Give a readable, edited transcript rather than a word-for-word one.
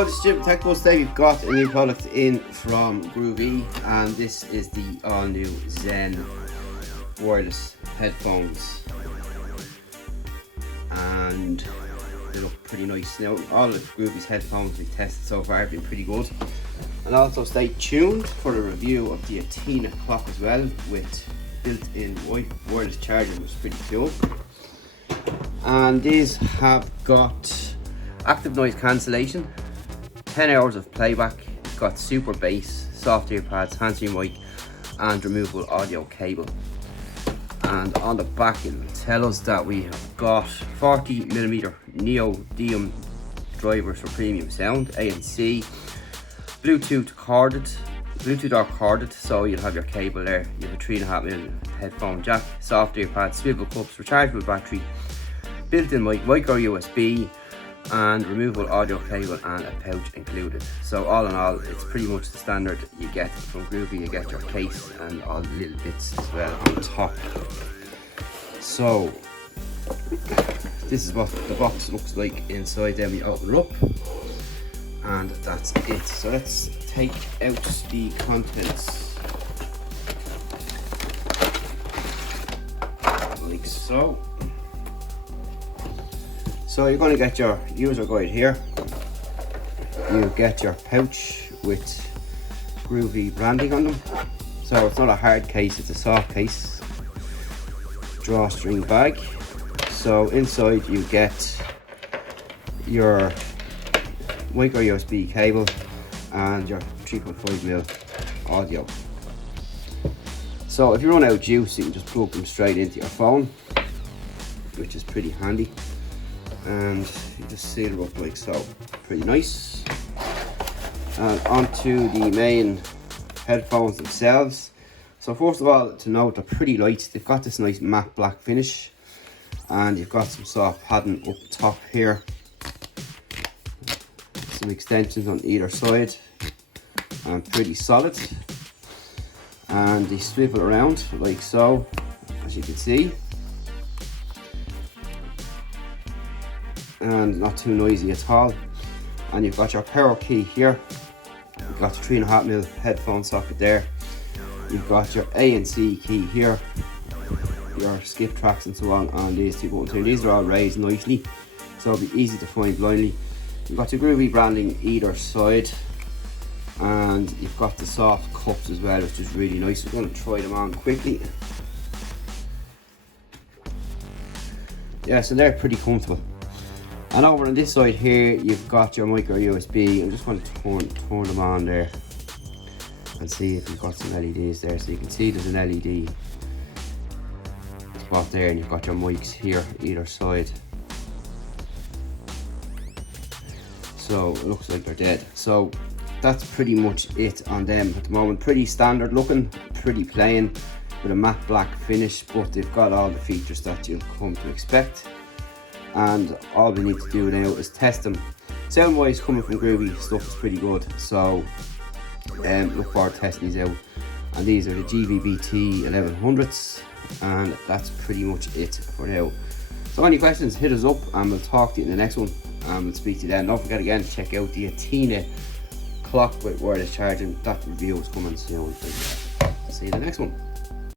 Hello, this is Jim Tech Buzz. Today we've got a new product in from Groov-e, and this is the all-new ZEN Wireless headphones, and they look pretty nice. Now, all of Groov-e's headphones we've tested so far have been pretty good, and also stay tuned for a review of the Athena clock as well, with built-in wireless charging, which is pretty cool. And these have got active noise cancellation, 10 hours of playback, it's got super bass, soft ear pads, hands-free mic, and removable audio cable. And on the back it will tell us that we have got 40mm neodymium drivers for premium sound, ANC, Bluetooth or corded, so you'll have your cable there. You have a 3.5mm headphone jack, soft ear pads, swivel cups, rechargeable battery, built-in mic, micro USB, and removable audio cable, and a pouch included. So all in all, it's pretty much the standard you get from Groov-e. You get your case and all the little bits as well on top. So this is what the box looks like inside. Then we open it up, and that's it. So let's take out the contents like so. So you're going to get your user guide here. You get your pouch with Groov-e branding on them. So it's not a hard case, it's a soft case. Drawstring bag. So inside you get your micro USB cable and your 3.5mm audio. So if you run out of juice, you can just plug them straight into your phone, which is pretty handy. And you just seal it up like so. Pretty nice. And onto the main headphones themselves. So first of all, to note, they're pretty light. They've got this nice matte black finish, and you've got some soft padding up top here, some extensions on either side, and pretty solid. And they swivel around like so, as you can see, and not too noisy at all. And you've got your power key here, you've got your 3.5mm headphone socket there, you've got your ANC key here, your skip tracks and so on these two buttons here. These are all raised nicely, so it'll be easy to find blindly. You've got your Groov-e branding either side, and you've got the soft cups as well, which is really nice. We're going to try them on quickly. Yeah, so they're pretty comfortable. And over on this side here, you've got your micro USB. I'm just going to turn them on there and see if you've got some LEDs there. So you can see there's an LED spot there, and you've got your mics here either side. So it looks like they're dead. So that's pretty much it on them at the moment. Pretty standard looking, pretty plain, with a matte black finish, but they've got all the features that you'll come to expect. And all we need to do now is test them. Sound wise, coming from Groov-e, stuff is pretty good, so look forward to testing these out. And these are the GVBT 1100s, and that's pretty much it for now. So any questions, hit us up and we'll talk to you in the next one, and we'll speak to you then. Don't forget again to check out the Athena clock with wireless charging. That review is coming soon. See you in the next one.